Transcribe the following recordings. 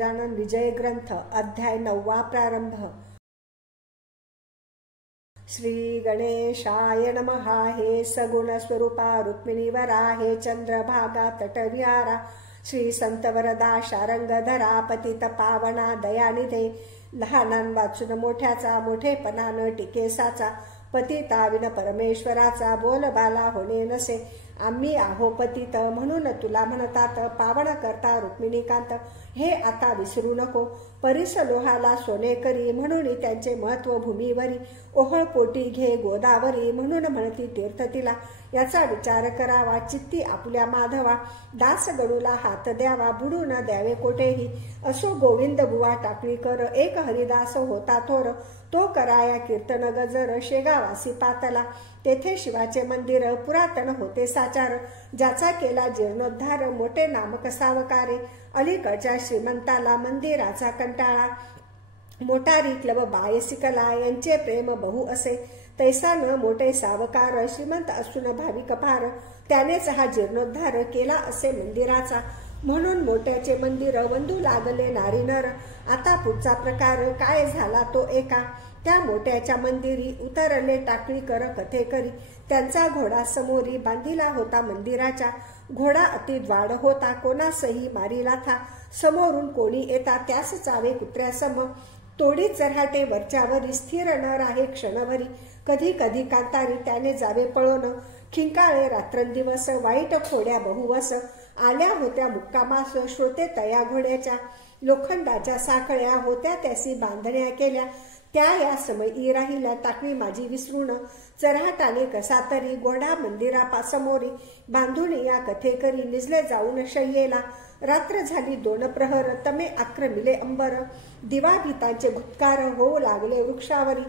गजानन विजय ग्रंथ अध्याय 9 प्रारंभ। श्री गणेशाय नमः। हे सगुण स्वरूपा रुक्मिणीवरा, हे चंद्रभागा तटविहारा, श्री संत वरदा शारंगधरा, पतित पावना दयानिधे, लहानां वाचून मोठ्याचा, मोठेपणान टिकेसाचा, पतिता विन परमेश्वराचा, बोलबाला होणे नसे, आम्ही आहो पतित म्हणून तुला म्हणतात, पावन करता रुक्मिणीकांत हे आता विसरू नको। परिस लोहाला सोने करी म्हणून त्यांचे महत्व भूमीवरी, ओहळ पोटी घे गोदावरी म्हणून म्हणती तीर्थ तिला, याचा विचार करावा चित्ती आपल्या माधवा, दास गणूला हात द्यावा बुडून द्यावे कोठेही, असो गोविंद बुवा टाकळी कर, एक हरिदास होता थोर, तो कराया कीर्तन गजर, शेगावासी पातला, तेथे शिवाचे मंदिर पुरातन होते साचार, ज्याचा केला जीर्णोद्धार मोठे नामक सावकारे, अलीकडच्या श्रीमंताला मंदिराचा कंटाळा, मोटारी क्लब बायसिकला यांचे प्रेम बहु असे, तैसा न मोठे सावकार श्रीमंत असून भाविक फार, त्यानेच हा जीर्णोद्धार केला असे मंदिराचा, म्हणून मोठ्याचे मंदिर वंदू लागले नारी नर, आता पुढचा प्रकार काय झाला तो एका, त्या मोठ्याच्या मंदिरी उतरले टाकळी कर कथेकरी, त्यांचा घोडा समोरी बांधिला होता मंदिराच्या, घोडा अति द्वाड होता कोणासही मारिला था, समोरून कोणी येता त्यास चावे कुत्र्यासम, तोडी चरहाटे वरच्यावरी स्थिर न राहे क्षणभरी, कधी कधी कांतारी त्याने जावे पळून, खिंकाळे रात्रंदिवस वाईट खोड्या बहुवस, आल्या होत्या मुक्कामास श्रोते तया घोड्याच्या, लोखंडाच्या साखळ्या होत्या त्यासी बांधण्या केल्या, त्या या समयी राहिल्या टाकळी माझी विसरून, चरहाटाने कसा तरी घोडा मंदिरापासमोरी बांधून या कथेकरी निजले जाऊन शय्येला, रात्र झाली 2 प्रहर, तमे आक्रमिले अंबर, दिवा भीतांचे गुत्कार होऊ लागले वृक्षावरी,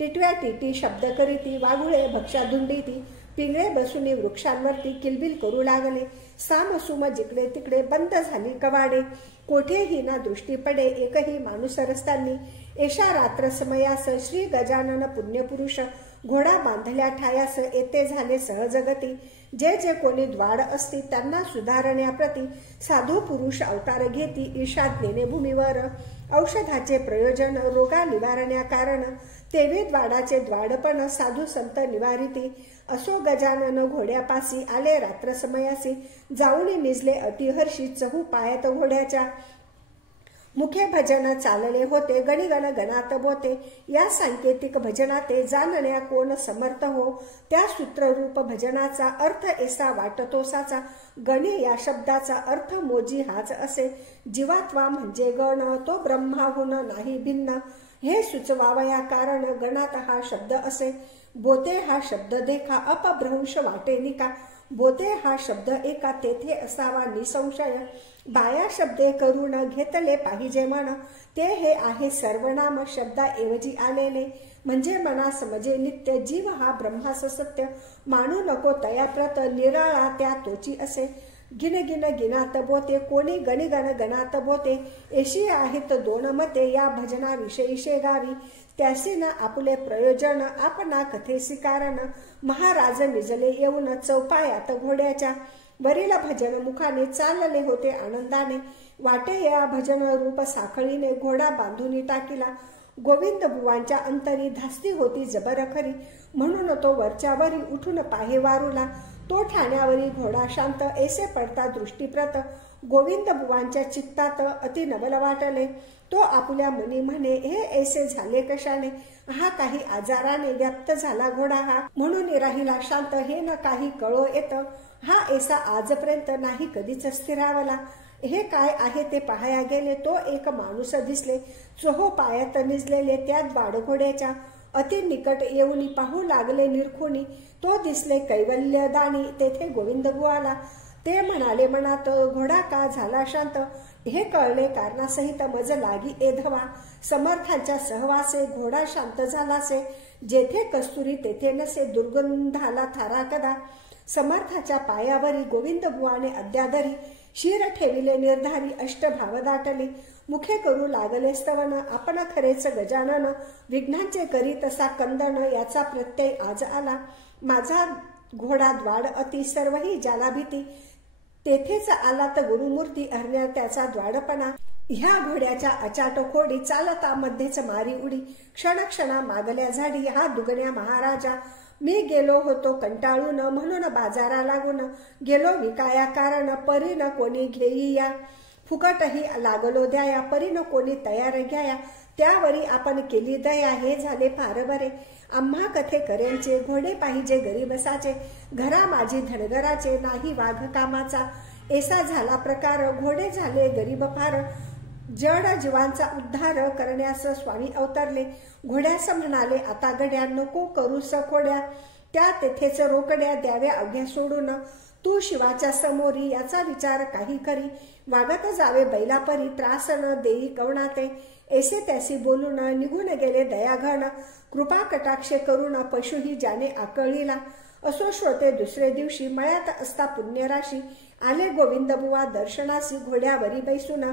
टिटव्या टिटी शब्द करीती, वाघुळे भक्ष्या धुंडीती, पिंगळे बसून वृक्षांवरती किलबिल करू लागले, सामसुम जिकडे तिकडे बंद झाली कवाडे, कोठेही ना दृष्टी पडे एकही माणूस रस्त्यांनी, एशा रात्र समयास श्री गजानन पुण्यपुरुष, घोडा बांधल्या ठायास येते झाले सहजगती, जे जे कोणी द्वाड असती त्यांना सुधारण्याप्रती, साधू पुरुष अवतार घेती ईशाज्ञेने भूमीवर, औषधाचे प्रयोजन रोगा निवारण्या कारण, तेवे द्वाडाचे द्वाडपण साधू संत निवारिती, असो गजानन घोड्यापासी आले रात्र समयासी, जाऊन निजले अतिहर्षी चहू पायात घोड्याच्या, मुखे भजन चालले होते गणिगण गणात बोते, या सांकेतिक भजनाते जाणण्या कोण समर्थ हो, त्या सूत्ररूप भजनाचा अर्थ ऐसा वाटतो साचा, गणी या शब्दाचा अर्थ मोजी हाच असे, जीवात्मा म्हणजे गण तो ब्रह्माहून नाही भिन्न, हे सुचवावया कारण गणात हा शब्द असे, बोते हा शब्द देखा अपभ्रंश वाटे निका, बोते हा शब्द एका तेथे असावा निसंशय, बाया शब्दे करून घेतले पाहिजे म्हण, ते हे आहे सर्वनाम शब्दाऐवजी आलेले, म्हणजे मना समजे नित्य जीव हा ब्रह्मास सत्य, मानू नको तयाप्रत निराळा त्या तोची असे, गिन गिन गिनात बोते कोणी गणिगण गणात बोते, एशी आहेत 2 मते या भजनाविषयी शेगावी, त्यासी ना आपले प्रयोजन आपणा कथेसी कारण, महाराज निजले येऊन चौपायात घोड्याच्या, वरील भजन मुखाने चालले होते आनंदाने, वाटे या भजन रूप साखळीने घोडा बांधून टाकीला, गोविंद बुवांच्या अंतरी धास्ती होती जबर खरी, म्हणून तो वरच्यावरी उठून पाहे वारूला, तो ठाण्यावरी घोडा शांत ऐसे पडता दृष्टीप्रत, गोविंद बुवांच्या चित्तात अति नवल वाटले, तो आपल्या मनी म्हणे हे ऐसे झाले कशाने, हा काही आजाराने व्याप्त झाला घोडा हा, म्हणून राहिला शांत हे न काही कळो येत, हा ऐसा आजपर्यंत नाही कधीच स्थिरावला, हे काय आहे ते पाहाया गेले, तो एक माणूस दिसले, चोहो पायात निजलेले त्या द्वाड घोड्याच्या, अति निकट येऊन पाहू लागले निरखुनी, तो दिसले कैवल्यदानी तेथे गोविंद बुवाला, ते म्हणाले मनात घोडा का झाला शांत, हे कळले कारणासहित मज लागी एधवा, समर्थांच्या सहवासे घोडा शांत झालासे, जेथे कस्तुरी तेथे नसे दुर्गंधाला थारा कदा, समर्थाच्या पायावरी गोविंद बुवाने अद्याधरी, शिर ठेविले निर्धारी अष्टभाव दाटले, मुखे करू लागले स्तवन, आपण खरेच गजानन, विघ्नांचे करी तसा कंदन, याचा प्रत्यय आज आला, माझा घोडा द्वाड अति सर्वही ज्याला भीती, तेथेच आला तर गुरुमूर्ती हरण्या त्याचा द्वाडपणा, ह्या घोड्याच्या अचाट खोडी चालता मध्येच मारी उडी क्षणक्षणा मागल्या झाडी हा दुगण्या महाराजा मी गेलो होतो कंटाळून म्हणून बाजारा लागून गेलो विकाया कारण परीन कोणी घेईया फुकटही लागलो द्याया परीन कोणी तयार घ्याया त्यावरी आपण केली दया हे झाले फार बरे आम्हा कथे करेंचे घोडे पाहिजे गरीबसाचे घरा माझी धनगराचे नाही वाघ कामाचा ऐसा झाला प्रकार घोडे झाले गरीब फार जड जीवांचा उद्धार करण्यास स्वामी अवतरले घोड्यास म्हणाले आता गड्या नको करू सखोड्या त्या तेथेच रोकड्या द्याव्या अवघ्या सोडून तू शिवाच्या समोरी याचा विचार काही करी वागत जावे बैलापरी त्रास न देई कवणाते ऐसे त्यासी बोलून निघून गेले दयाघन कृपा कटाक्षे करून पशुही ज्याने आकळीला असो श्रोते दुसरे दिवशी मळ्यात असता पुण्यराशी आले गोविंदबुवा दर्शनासी घोड्यावरी बैसून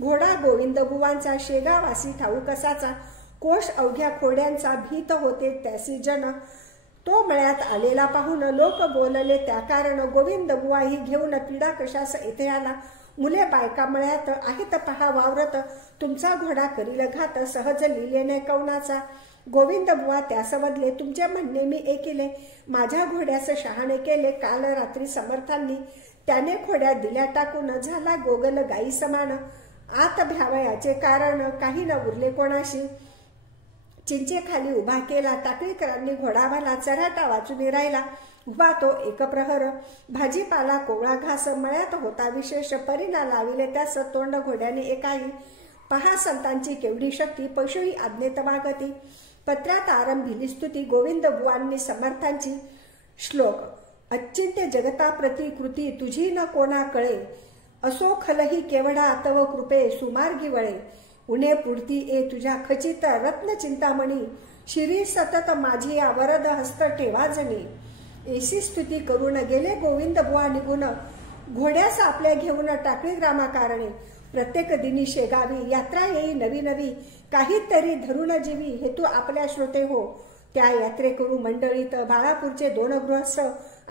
घोडा गोविंदबुवांचा शेगावासी ठाऊकसाचा कोश अवघ्या खोड्यांचा भीत होते त्यासी जन तो मळ्यात आलेला पाहून लोक बोलले त्या कारण गोविंदबुवाही घेऊन पिढा कशास येथे आला मुले बायका मळ्यात आहेत पहा वावरत तुमचा घोडा करील घात सहज लिहिलेने कवनाचा गोविंदबुवा त्यास बदले तुमचे म्हणणे मी ऐकिले माझ्या घोड्यास शहाणे केले काल रात्री समर्थांनी त्याने खोड्या दिल्या टाकून झाला गोगल गाई समान आत भ्यावयाचे कारण काही न उरले कोणाशी चिंचे खाली उभा केला टाकळीकरांनी घोडावाला चराटा वाचून राहिला उभा तो एक प्रहर भाजीपाला कोवळा घास मळ्यात होता विशेष परिणा लाविले त्यास तोंड घोड्याने एकाही पहा संतांची केवढी शक्ती पशुही आज्ञेत वागती पत्रात आरंभिली स्तुती गोविंदबुवांनी समर्थांची श्लोक अचिंत्य जगता प्रति कृती तुझी न कोणा कळे असो खलही केवढा तव कृपे सुमार्गी वळे उणे पुढती ए तुझ्या खचित रत्न चिंतामणी शिरी सतत माझी या वरद हस्त ठेवा जणी ऐशी स्तुती करून गेले गोविंदबुवा निघून घोड्यास आपल्या घेऊन टाकळी ग्रामाकारणे प्रत्येक दिनी शेगावी यात्रा येई नवी नवी काहीतरी धरून जीवी हेतू आपल्या श्रोते हो त्या यात्रेकरू मंडळीत बाळापूरचे 2 गृहस्थ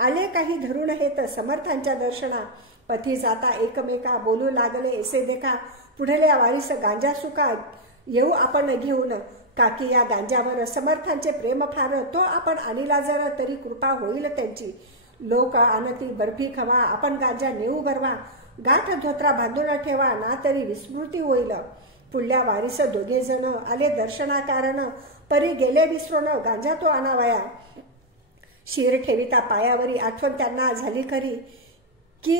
आले काही धरून हेत समर्थांच्या दर्शना पथी जाता एकमेका बोलू लागले ऐसे देखा पुढल्या वारीस गांजा सुका येऊ आपण घेऊन काकी या गांजावर समर्थांचे प्रेम फार तो आपण आणीला जर तरी कृपा होईल त्यांची लोक आणती बर्फी खवा आपण गांजा नेऊ भरवा गाठ धोत्रा बांधून ठेवा ना तरी विस्मृती होईल पुढल्या वारीस 2 जण आले दर्शनाकारण परी गेले विसरून गांजा तो आणावया शिर ठेविता पायावरी आठवण त्यांना झाली खरी की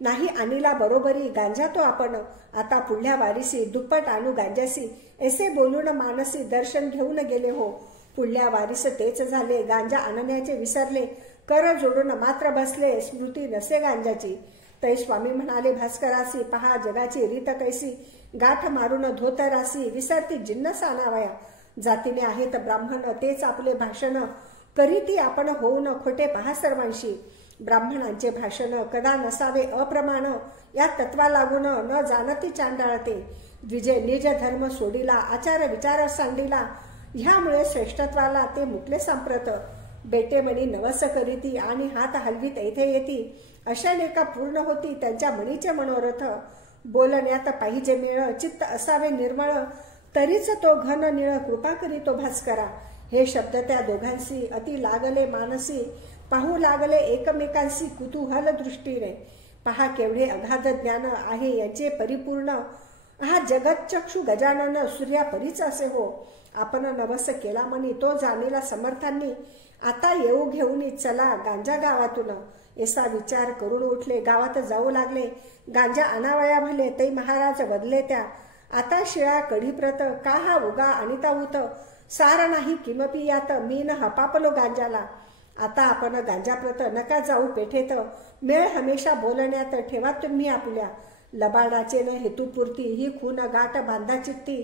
नाही आणीला बरोबरी गांजा तो आपण आता पुढल्या वारीसी दुप्पट आणू गांजासी ऐसे बोलून मानसी दर्शन घेऊन गेले हो पुढल्या वारीस तेच झाले गांजा आणण्याचे विसरले कर जोडून मात्र बसले स्मृती नसे गांजाची तै स्वामी म्हणाले भास्करासी पहा जगाची रीत कैसी गाठ मारून धोतरासी विसरती जिन्नस आणावया जातीने आहेत ब्राह्मण तेच आपले भाषण करीती आपण होऊन खोटे पहा सर्वांशी ब्राह्मणांचे भाषण कदा नसावे अप्रमाण या तत्वा लागून न जाणती चांडाळते द्विजे निज धर्म सोडिला आचार विचार सांडिला ह्यामुळे श्रेष्ठत्वाला ते मुकले सांप्रत बेटेमणी नवस करीती आणि हात हलवीत येथे येती अशा लेखा पूर्ण होती त्यांच्या मनीचे मनोरथ बोलण्यात पाहिजे मेळ चित्त असावे निर्मळ तरीच तो घन निळ कृपा करीतो भास्करा हे शब्द त्या दोघांशी अति लागले मानसी पाहू लागले एकमेकांशी कुतूहल दृष्टीने पहा केवढे अगाध ज्ञान आहे याचे परिपूर्ण हा जगत चक्षु गजानन सूर्या परीच असे हो आपण नवस केला म्हणी तो जाणीला समर्थांनी आता येऊ घेऊन चला गांजा गावातून ऐसा विचार करून उठले गावात जाऊ लागले गांजा आणावया भले तै महाराज बदले त्या आता शिळा कढीप्रत का हा उगा आणिता होत सार नाही किमपी यात मी न हपापलो गांजाला आता आपण गांजाप्रत नका जाऊ पेठेत मेळ हमेशा बोलण्यात ठेवा तुम्ही आपल्या लबाडाचे न हेतुपूर्ती ही खून गाठ बांधा चित्ती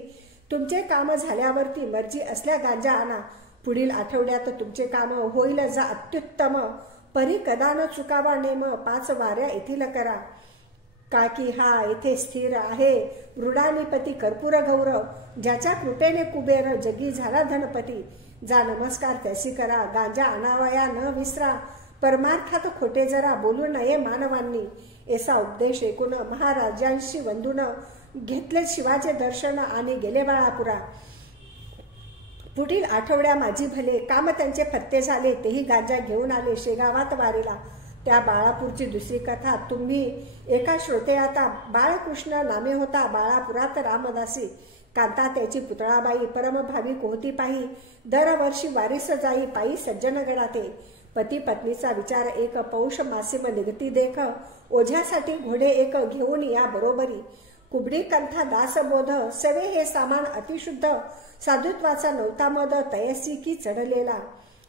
तुमचे काम झाल्यावरती मर्जी असल्या गांजा आणा पुढील आठवड्यात तुमचे काम होईल जा अत्युत्तम परी कदा न चुकावा नेम 5 वाऱ्या येथील करा काकी हा येथे स्थिर आहे मृडानिपती कर्पूर गौरव ज्याच्या कृपेने कुबेर जगी झाला धनपती जा नमस्कार त्यासी करा गांजा आणावया न विसरा परमार्थात खोटे जरा बोलू नये मानवांनी ऐसा उपदेश ऐकून महाराजांशी वंदून घेतले शिवाचे दर्शन आणि गेले बाळापुरा. पुढील आठवड्या माझी भले काम त्यांचे फत्ते झाले. तेही गांजा घेऊन आले शेगावात वारीला. त्या बाळापूरची दुसरी कथा तुम्ही एका श्रोते आता. बाळकृष्ण नामे होता बाळापुरात रामदासी. कांता त्याची पुतळाबाई परमभाविक होती पायी. दरवर्षी वारीस जाई पायी सज्जनगडाते. पती पत्नीचा विचार एक पौष मासिम निगती देख. ओझ्यासाठी घोडे एक घेऊन या बरोबरी. कुबडी कंथा दासबोध सवे हे सामान अतिशुद्ध. साधुत्वाचा नव्हता मद तयसी की चढलेला.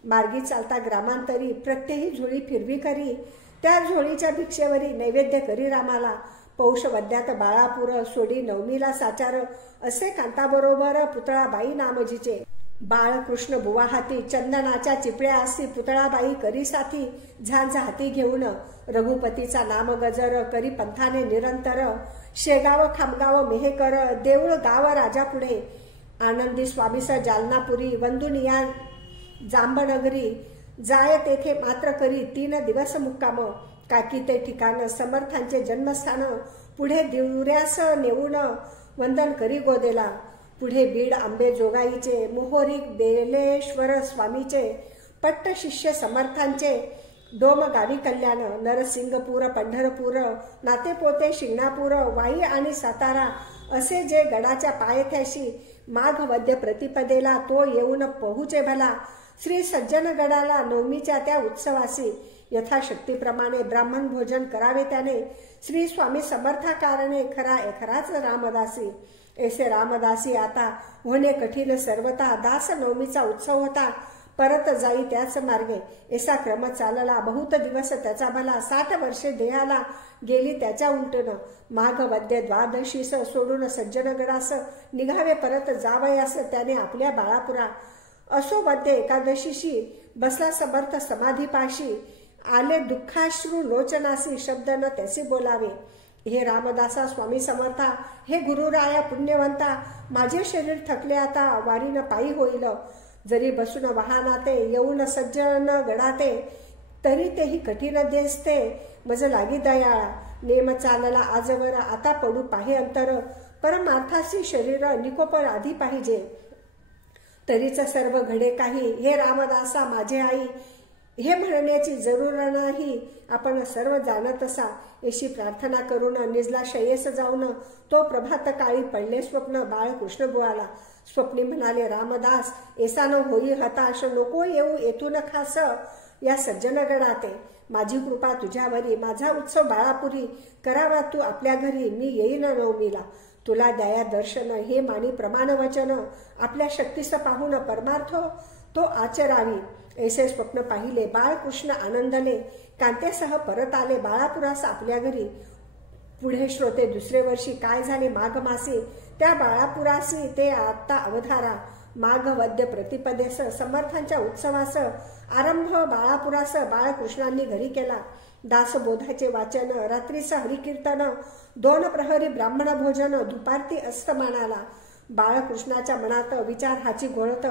मार्गी चालता ग्रामांतरी प्रत्येही झोळी फिरवी करी. त्या झोळीच्या भिक्षेवरी नैवेद्य करी रामाला. पौष वद्यात बाळापूर सोडी नवमीला साचार. असे कांताबरोबर पुतळाबाई नामजीचे. बाळकृष्ण बुवा हाती चंदनाच्या चिपळ्या असी. पुतळाबाई करी साथी झांज हाती घेऊन. रघुपतीचा नाम गजर करी पंथाने निरंतर. शेगाव खामगाव मेहेकर देऊळ गाव राजा पुढे. आनंदी स्वामीस जालनापुरी वंदुनिया जांबनगरी. जाय तेथे मात्र करी 3 दिवस मुक्काम. काकी ते ठिकाण समर्थांचे जन्मस्थान. पुढे दिवऱ्यास नेऊन वंदन करी गोदेला. पुढे बीड आंबे जोगाईचे. मोहोरी बेलेश्वर स्वामीचे. पट्ट शिष्य समर्थांचे. डोम गावी कल्याण. नरसिंगपूर पंढरपूर. नातेपोते शिंगणापूर. वाई आणि सातारा. असे जे गडाच्या पायथ्याशी माघ वद्य प्रतिपदेला तो येऊन पोहुचे भला. श्री सज्जनगडाला नवमीच्या त्या उत्सवासी. यथाशक्तीप्रमाणे ब्राह्मण भोजन करावे त्याने. श्री स्वामी समर्थाकारणे खराच रामदासी. ऐसे रामदासी आता होणे कठीण सर्वता. दास नवमीचा उत्सव होता परत जाई त्याच मार्गे. ऐसा क्रम चालला बहुत दिवस त्याचा भला. 60 वर्षे देहाला गेली त्याच्या उलटून. माघ वद्य द्वादशीस सोडून सज्जनगडास निघावे परत जावयास त्याने आपल्या बाळापुरा. असो वद्य एकादशीशी बसला समर्थ समाधीपाशी. आले दुःखाश्रू लोचनासी शब्द न त्यासी बोलावे. हे रामदासा स्वामी समर्था हे गुरुराया पुण्यवंता. माझे शरीर थकले आता वारीन पायी होईल. जरी बसून वाहनाते येऊन सज्जन गडाते. तरी तेही कठीण देसते मज लागी दयाळा. नेम चालला आजवर आता पडू पाहे अंतर. परमार्थासी शरीर निकोप आधी पाहिजे. तरीच सर्व घडे काही हे रामदासा माझे आई. हे म्हणण्याची जरूर नाही आपण सर्व जाणत असा. अशी प्रार्थना करून निजला शयेस जाऊन तो प्रभात काळी पडले स्वप्न बाळकृष्ण बुवाला. स्वप्नी म्हणाले रामदास ऐसा न होई हताश. नको येऊ येथून खास या सज्जनगडाते. माझी कृपा तुझ्यावरी. माझा उत्सव बाळापुरी करावा तू आपल्या घरी. मी येईन नवमीला तुला द्याया दर्शन. हे मानी प्रमाण वचन आपल्या शक्तीस पाहून परमार्थ तो आचरावी. ऐसे स्वप्न पाहिले बाळकृष्ण आनंदले. कांतेसह परत आले बाळापुरास आपल्या घरी. पुढे श्रोते दुसरे वर्षी काय झाले माघ मासी. त्या बाळापुरासी ते आता अवधारा. माघ वद्य प्रतिपदेस समर्थांच्या उत्सवास आरंभ बाळापुरास बाळकृष्णांनी घरी केला. दासबोधाचे वाचन रात्रीचं हरिकीर्तन. 2 प्रहरी ब्राह्मण भोजन. दुपारती अस्तमानाला. बाळकृष्णाच्या मनात विचार हाची घोळत.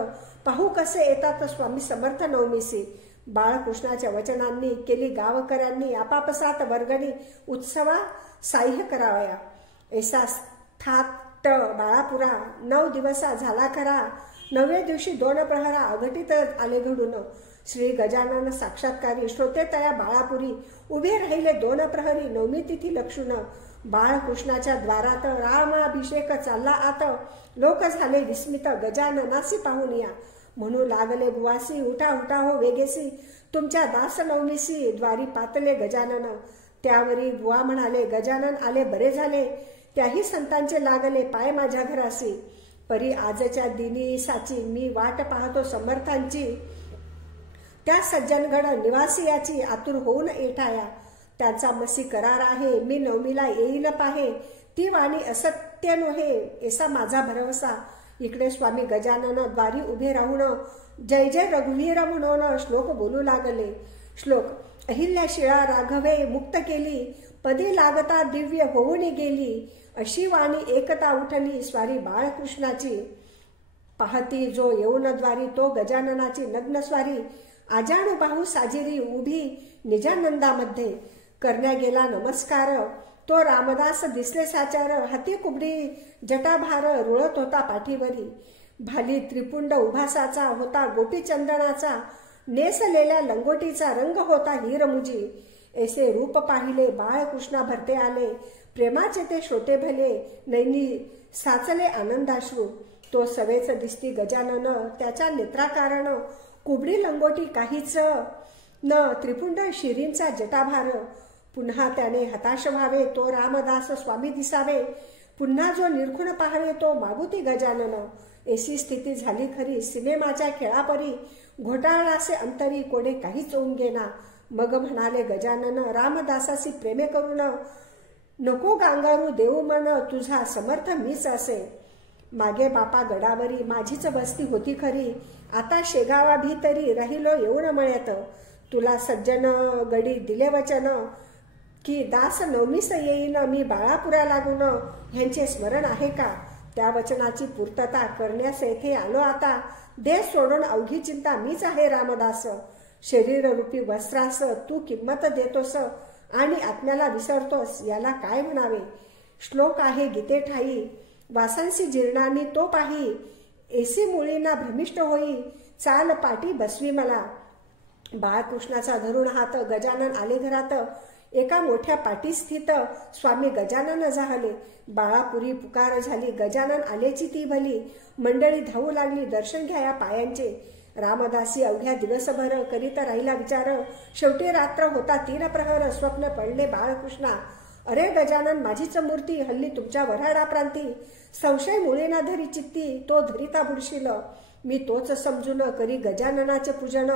पाहू कसे येतात स्वामी समर्थ नवमीसी. बाळकृष्णाच्या वचनांनी केली गावकऱ्यांनी आपापसात वर्गणी. उत्सवा साह्य करावया. ऐसा थाट बाळापुरा 9 दिवसा झाला खरा. 9व्या दिवशी 2 प्रहरा अघटित आले घडून. श्री गजानन साक्षात्कारी श्रोते तया बाळापुरी. उभे राहिले 2 प्रहरी नवमी तिथी लक्षून. बाळकृष्णाच्या द्वारात रामाभिषेक चालला आत. लोक झाले विस्मित गजाननासी पाहून या. म्हणू लागले बुवासी उठा उठा हो वेगेसी. तुमच्या दास नवमीसी द्वारी पातले गजानन. त्यावरी बुवा म्हणाले गजानन आले बरे झाले. त्याही संतांचे लागले पाय माझ्या घरासी. परी आजच्या दिनी साची मी वाट पाहतो समर्थांची. त्या सज्जनगड निवासियाची आतुर होऊन येठाया. त्यांचा मसी करार आहे मी नवमीला येईन पाहे. ती वाणी असत्य नोहे ऐसा माझा भरवसा. इकडे स्वामी गजानन द्वारी उभे राहून जय जय रघुवीर म्हणून श्लोक बोलू लागले. श्लोक अहिल्या शिळा राघवे मुक्त केली. पदी लागता दिव्य होऊन गेली. अशी वाणी एकता उठली स्वारी बाळकृष्णाची. पाहती जो येऊन द्वारी तो गजाननाची नग्न स्वारी. आजाणू बाहू साजिरी उभी निजानंदामध्ये. करण्या गेला नमस्कार तो रामदास दिसले साचार, हाती कुबडी जटाभार रुळत होता पाठीवरी. भाली त्रिपुंड उभासाचा होता गोपीचंदनाचा, नेसलेल्या लंगोटीचा रंग होता हिरमुजी. ऐसे रूप पाहिले बाळकृष्णा भरते आले, प्रेमाचे ते श्रोते भले, नैनी साचले आनंदाश्रू. तो सवेच दिसती गजानन, त्याच्या नेत्राकारण कुबडी लंगोटी काहीच न, त्रिपुंड शिरींचा जटाभार. पुन्हा त्याने हताश व्हावे, तो रामदास स्वामी दिसावे, पुन्हा जो निरखुण पाहावे तो मागुती गजानन. ऐसी स्थिती झाली खरी सिनेमाच्या खेळापरी, घोटाळासे अंतरी कोडे काहीच ओन गेना. मग म्हणाले गजानन, रामदासासी प्रेमे करून, नको गांगारू देऊ मन, तुझा समर्थ मीच असे. मागे बापा गडावरी माझीच बस्ती होती खरी, आता शेगावा भीतरी राहिलो येऊन मळ्यात. तुला सज्जन गडी दिले वचन, की दास नवमीस येईन मी बाळापुरा लागून. ह्यांचे स्मरण आहे का? त्या वचनाची पूर्तता करण्यास येथे आलो आता. देश सोडून अवघी चिंता मीच आहे रामदास. शरीर रूपी वस्त्रास तू किंमत देतोस आणि आत्म्याला विसरतोस, याला काय म्हणावे? श्लोक आहे गीते ठाई, वासांसी जीर्णांनी तो पाही. एसी मुळींना भ्रमिष्ट होई, चाल पाटी बसवी मला. बाळकृष्णाचा धरून हात गजानन आले घरात, एका मोठ्या पाटी स्थित स्वामी गजानन झाले. बाळापुरी पुकार झाली, गजानन आलेची ती भली. मंडळी धावू लागली दर्शन घ्याया पायांचे. रामदासी अवघ्या दिवसभर करीत राहिला विचार, शेवटी रात्र होता 3 प्रहर. स्वप्न पडले बाळकृष्णा, अरे गजानन माझीच मूर्ती हल्ली तुमच्या वऱ्हाडा प्रांती. संशय मुळेना धरी चित्ती, तो धरिता बुडशील. मी तोच समजून करी गजाननाचे पूजन,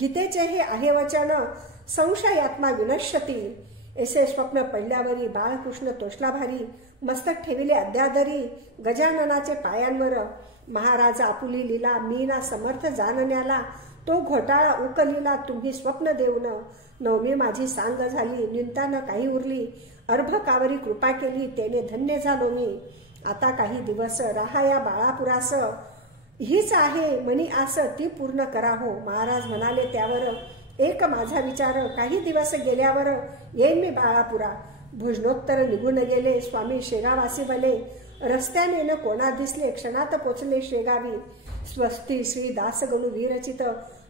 गीतेचे हे आहे वचन, संशयात्मा विनश्यती. ऐसे स्वप्न पडल्यावरी बाळकृष्ण तोषला भारी, मस्तक ठेविले अद्यादरी गजाननाचे पायांवर. महाराज आपुली लीला मी ना समर्थ जाणण्याला, तो घोटाळा उकलीला तुम्ही स्वप्न देऊन. नवमी माझी सांग झाली, निंतान काही उरली, अर्भकावरी कृपा केली, त्याने धन्य झालो मी. आता काही दिवस राहाया बाळापुरास, हीच आहे मनी आस ती पूर्ण करा हो. महाराज म्हणाले त्यावर, एक माझा विचार, काही दिवस गेल्यावर येईन मी बाळापुरा. भोजनोत्तर निघून गेले स्वामी शेगावासी भले, रस्त्याने न कोणा दिसले क्षणात पोचले शेगावी. स्वस्ती श्री दासगणू विरचित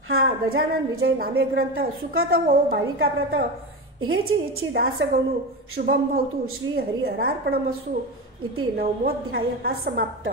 हा गजानन विजय नामे ग्रंथ, सुखद हो भाविका व्रत. हेची इच्छी दासगणू शुभम भवतु. श्री हरी हरार्पणमस्तु. इति 9मोऽध्याय हा समाप्त.